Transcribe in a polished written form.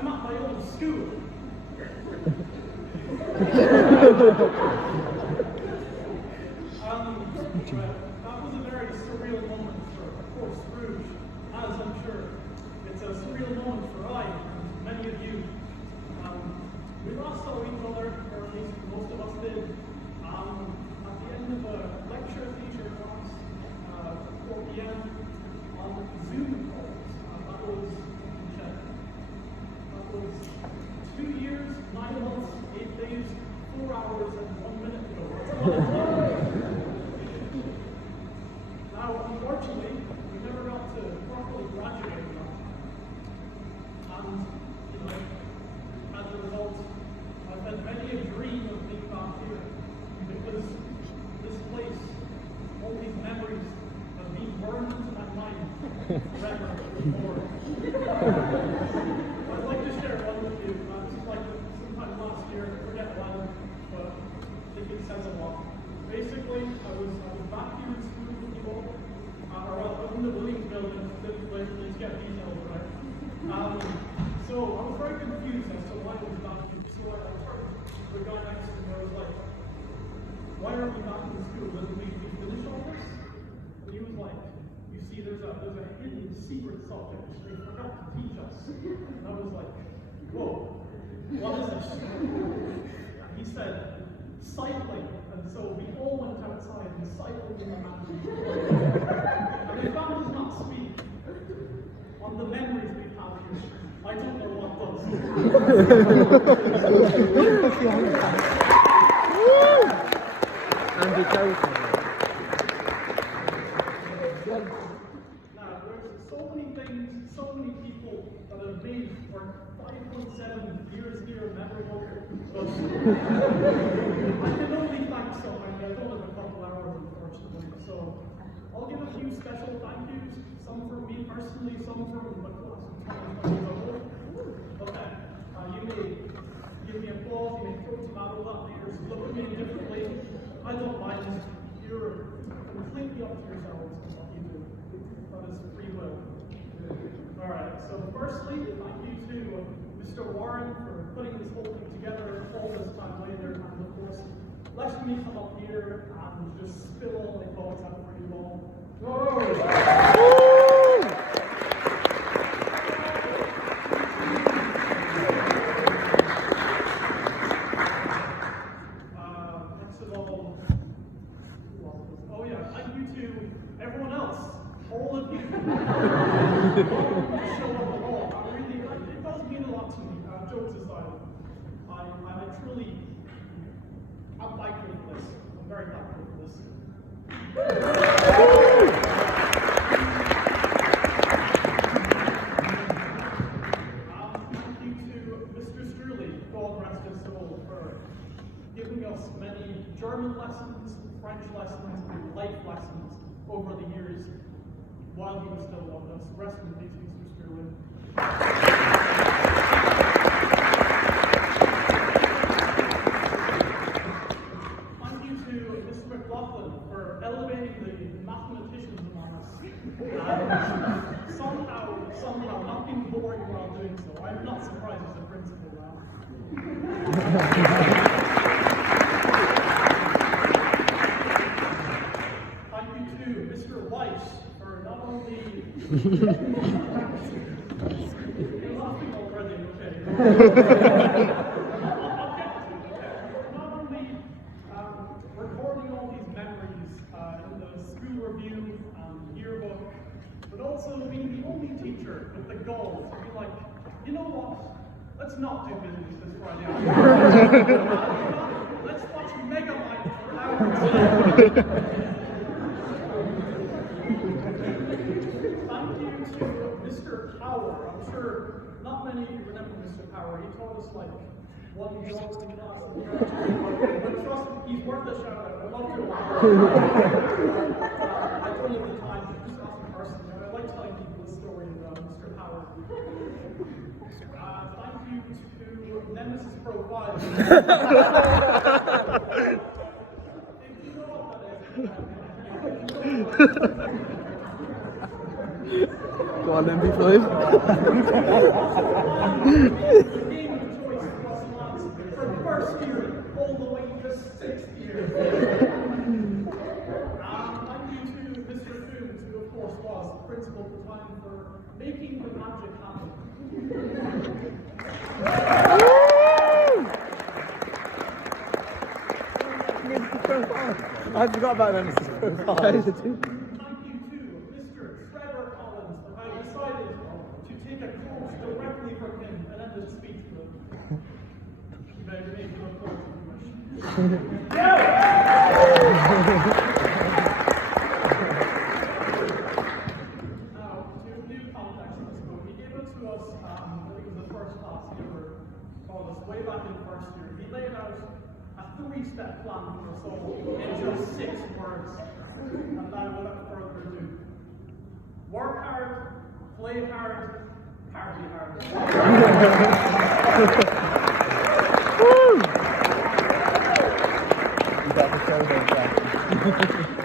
I'm at my own school. That was a very surreal moment for, of course, Scrooge, as I'm sure it's a surreal moment for I and many of you. We last saw each other, or at least most of us did, at the end of a lecture theatre class, 4 p.m. on Zoom calls. That was 2 years, 9 months, 8 days, 4 hours, and 1 minute ago. Now, unfortunately, we never got to properly graduate from that. And, as a result, I've had many a dream of being back here, because this place, all these memories have been burned into my mind forever before. I'd like to share one with you. This is like sometime last year, I forget when, but I think it says a lot. Basically, I was back here in school with you all, or I was in the Williams building, let's get details right. So I was very confused as to why I was back here. So I turned to the guy next to me and I was like, why are we back in school? Didn't we finish all this? And he was like, you see, there's a hidden secret subject they forgot to teach us. And I was like, whoa, what is this? And he said, cycling. And so we all went outside and cycled in the mountains. And if that does not speak on the memories we've had here, I don't know what does. Andy Carrington. Now, there's so many things, so many people that have made for 5.7 years here memorable. But I can only thank so many. I don't have a couple hours, unfortunately. So I'll give a few special thank yous. Some from me personally, some from the class of 2020. Okay, you may give me applause, you may throw tomatoes at me, or look at me differently. I don't mind. You're completely up to yourselves in what you do. That is free will. Alright, so firstly, thank you to Mr. Warren for putting this whole thing together all this time later, and of course, letting me come up here and just spill all my thoughts out for you all. Everyone else, all of you, show up at all. It does mean a lot to me. Jokes aside, I'm thankful for this. I'm very thankful for this. Thank you to Mr. Struley, God rest his soul, for giving us many German lessons, French lessons, and life lessons over the years while he was still with us. Rest in peace, Mr. Struley. Thank you to Mr. McLaughlin for elevating the mathematicians among us. Somehow not being boring while doing so. I'm not surprised as a principal now. Mr. Weiss, for not only you're laughing already, okay. Not only recording all these memories in the school review and yearbook, but also being the only teacher with the gall to be like, you know what? Let's not do business this Friday afternoon. Let's watch Megamind for hours. Mr. Power, I'm sure not many of you remember Mr. Power. He taught us like one job in class. But trust me, he's worth a shout out. I love you. I don't have the time to just ask him personally. I like telling people the story of Mr. Power. Thank you to Nemesis Pro 5. If you know what that is. Go on then, B5. The game of choice for us lads from first year all the way to sixth year. I'm due to Mr. Coombs, who of course was principal at the time, for making the magic happen. I forgot about them. Thank you to Mr. Trevor Collins for having decided to take a quote directly from him and then just speak to them. You may make him a quote if you wish. Now, to new context of this quote, he gave it to us, I think it was the first class he ever taught us way back in first year. He laid out a 3-step plan for us all in just 6 words. And now, without further ado, work hard, play hard, party hard. You got the show there,